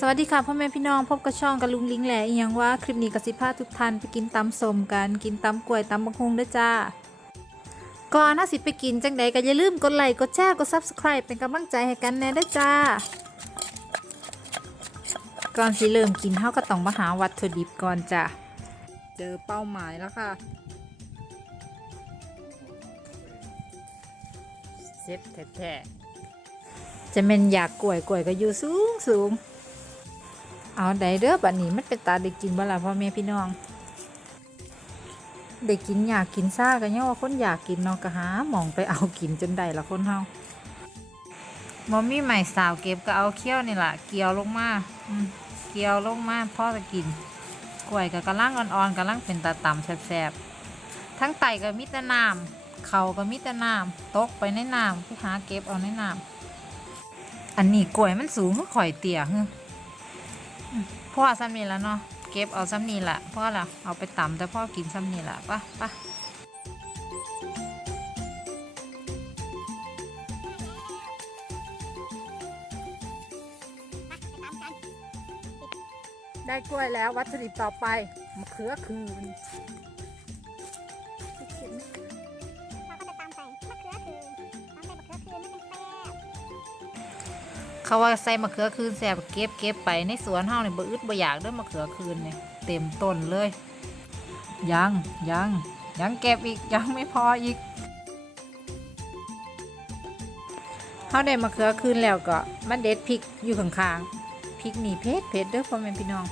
สวัสดีค่ะพ่อแม่พี่น้องพบกับช่องกับลุงลิงแหล่อีหยังว่าคลิปนี้กับสิพาทุกท่านไปกินตำสมกันกินตำกล้วยตำบักฮุงด้วยจ้า ก่อนถ้าสิไปกินจังใดก็อย่าลืมกดไลค์กดแชร์กด subscribe เป็นกำลังใจให้กันแน่ด้วยจ้า ก่อนสิเริ่มกินเฮาก็ต้องมาหาวัตถุดิบก่อนจ้ะเจอเป้าหมายแล้วค่ะเซ็ตแท้ๆจะเป็นอยากกล้วยกล้วยก็อยู่สูงสูง เอาได้เด้อบัดนี้มันเป็นตาได้กินบ่ล่ะพ่อแม่พี่น้องได้กินอยากกินซ่ากันยังว่าคนอยากกินเนาะก็หาหมองไปเอากินจนได้ละคนเฮาบ่มีใหม่สาวเก็บก็เอาเขี้ยวนี่ล่ะเกี่ยวลงมาอืเกี่ยวลงมาพ่อจะกินกล้วยก็กำลังอ่อนๆกำลังเป็นตาต่ำแซ่บๆทั้งไตก็มีแต่น้ำเข่าก็มีแต่น้ำตกไปในน้ำไปหาเก็บเอาในน้ำอันนี้กล้วยมันสูงก็ข่อยเตี่ยฮึ พ่อซ้ำนี่ละเนาะเก็บเอาซ้ำนี่ละพ่อละเอาไปตำแต่พ่อกินซ้ำนี่ละปะปะได้กล้วยแล้ววัตถุดิบต่อไปมะเขือคืน เขาว่าใส่มะเขือคืนแสบเก็บเก็บไปในสวนเฮาเนี่ยบ่อึดบ่อยากเด้วยมะเขือคืนเนี่ยเต็มต้นเลย ยังยังยังเก็บอีกยังไม่พออีกเฮาได้มะเขือคืนแล้วก็มาเด็ดพริกอยู่ข้างๆพริกนี่เผ็ดเผ็ดเด้อพ่อแม่พี่น้อง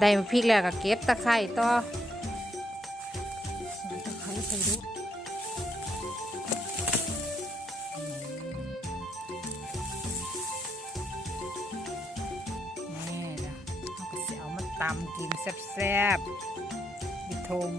ได้พริกแล้วก็เก็บตะไคร้ต่อตะไคร้ใส่ดูนี่ ตำกินแซ่บๆดิทง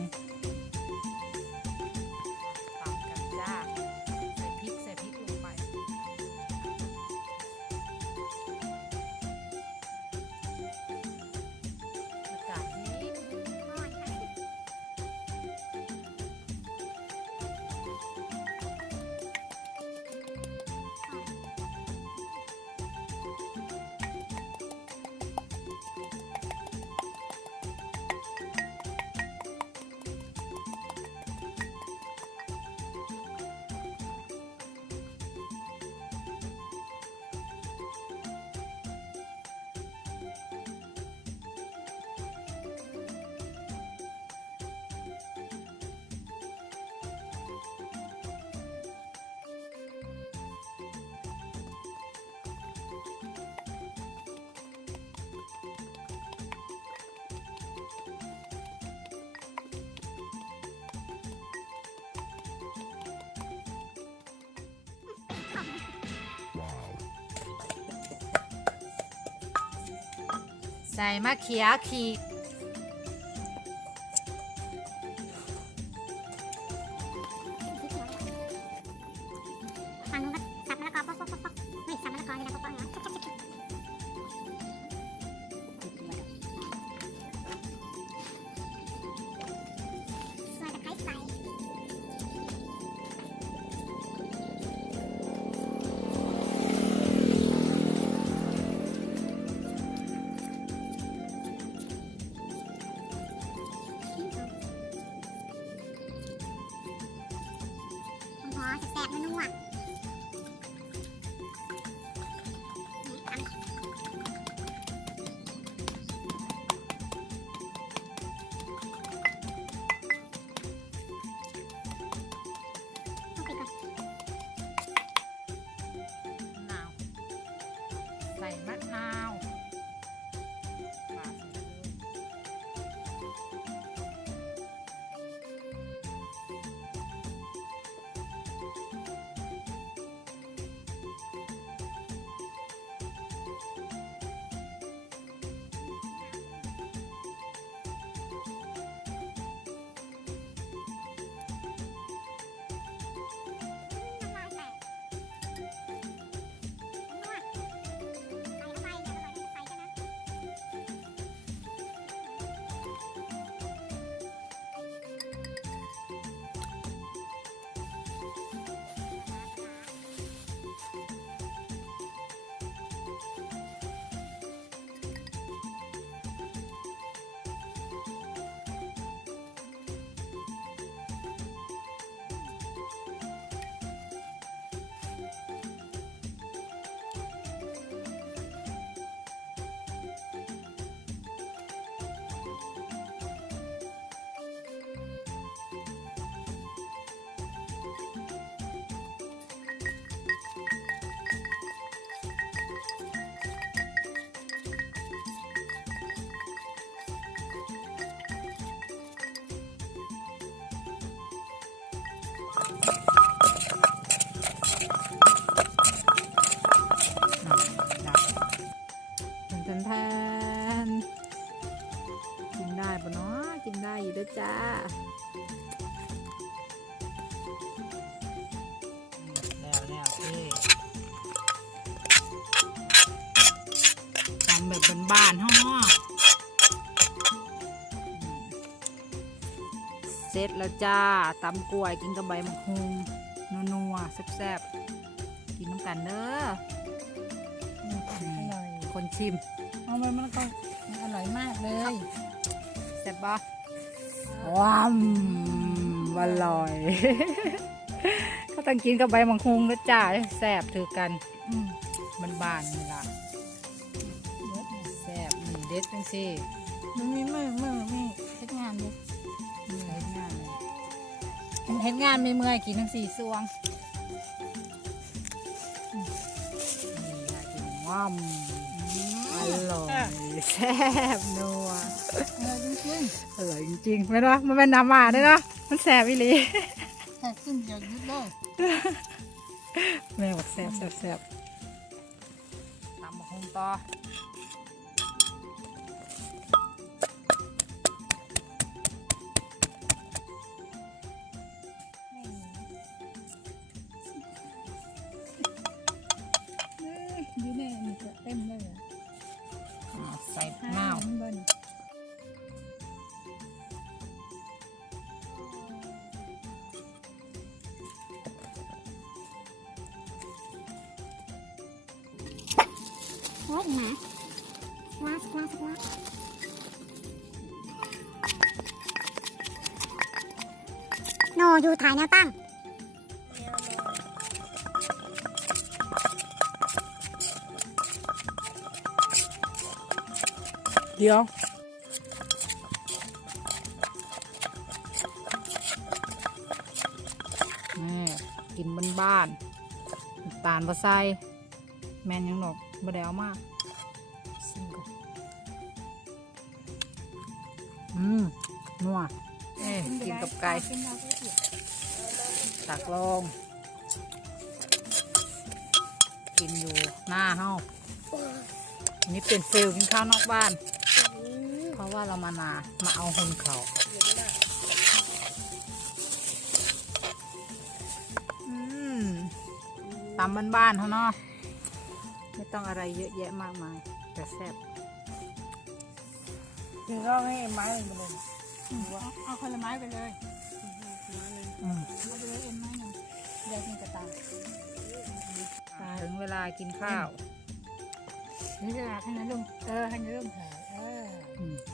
ใส่มะเขียขี แซ่มๆอะ บ้านๆเฮาเนาะเสร็จแล้วจ้าตำกล้วยกินกับใบมะฮุงนัวๆแซ่บๆกินน้ำกันเด้ออร่อยคนชิมเอามันมันก็มันอร่อยมากเลยแซ่บปะว้ามอร่อยก็ต้องกินกับใบมังคุงนะจ้าแซ่บถือกันอืมมันบานนี่ล่ะ เด็ดจังสิมันมีเมื่อเมื่อนี่เฮ็ดงานเลยมีเห็นงานเลยเห็นงานไม่เมื่อยกินทั้งสี่ซวงนี่น่ากินว้ามอร่อยแซ่บนัวเออจริงอร่อยจริงๆไม่รู้มันเป็นน้ำหมาด้วยเนาะมันแซ่บอีหลีๆแต่ขึ้นเดี๋ยวยุดเลยแม่บอกแซ่บแซ่บแซ่บตำมะฮงต่อาวมันบนโอ้ยหมาว้าสว้าสว้าโนอยู่ถ่ายแนวตั้ง เดี๋ยวนี่กินบ้านๆน้ำตาลบะไส้แมนยังหนกบะแดวมากอืมนัวเอ้กินกับไก่กินเราก็เอียดตักลงกินอยู่หน้าเฮาอันนี้เป็นฟิลกินข้าวนอกบ้าน ราะว่าเรามานา มาเอาหุ่นเขาอืมตามบ้านๆเขาเนาะ ไม่ต้องอะไรเยอะแยะมากมาย แต่แซ่บคือเราให้ไม้มันไปเลยเอาเอาคนละไม้ไปเลยอืมเอาไปเลยเอ็นไม้หนึ่งเดี๋ยวกินกระตายถึงเวลากินข้าวนี่จะให้นั้นลงเออให้นั้นลงถ่ายเอออืม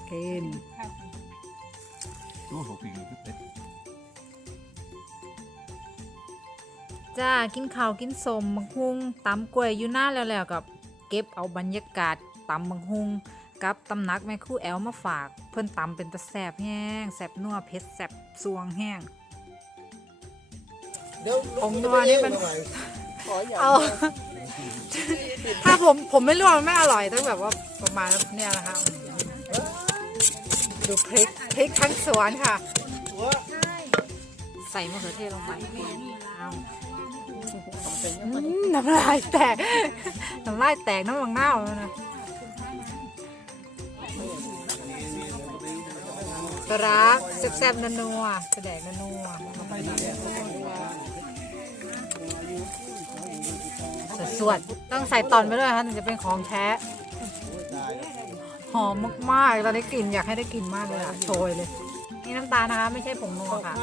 กินข้าวกิน Då får vi ut det. จ้ากินข้าวกินสมบังฮุงตำกล้วยอยู่หน้าแล้วแล้วกับเก็บเอาบรรยากาศตำบังฮุงกับตำหนักแม่ครู่แอลมาฝาก เพิ่นตำเป็นตะแสบแห้งแสบนัวเผ็ดแสบสวงแห้งผมนัวนี่มันเอาถ้าผมผมไม่ลวกมันไม่อร่อยต้องแบบว่าประมาณเนี่ยนะคะ ดูพริกพริกทั้งสวนค่ะ ใส่มะเขือเทศลงไปน้ำลายแตกน้ำลายแตกน้ำมังเน่าแล้วนะปลาแซ่บๆนัวๆกระแดกนัวๆสวดๆต้องใส่ตอนไปด้วยค่ะถึงจะเป็นของแท้ อมมากๆ ตอนนี้กลิ่นอยากให้ได้กลิ่นมากเลยอะโชยเลย นี่น้ำตาลนะคะ ไม่ใช่ผงนัวค่ะ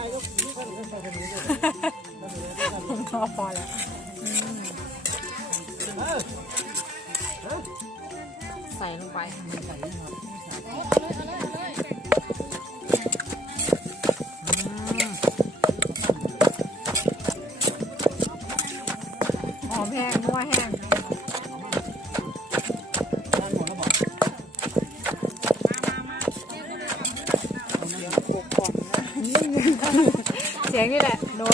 ผงนัวพอแล้วใส่ลงไป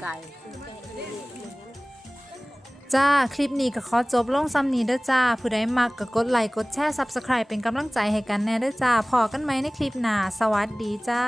ไก่จ้า คลิปนี้ก็ขอจบลงซ้ำนี้เด้อจ้า ผู้ใดมักก็กดไลค์กดแชร์ Subscribe เป็นกำลังใจให้กันแน่เด้อจ้าพอกันไหมในคลิปหน้า สวัสดีจ้า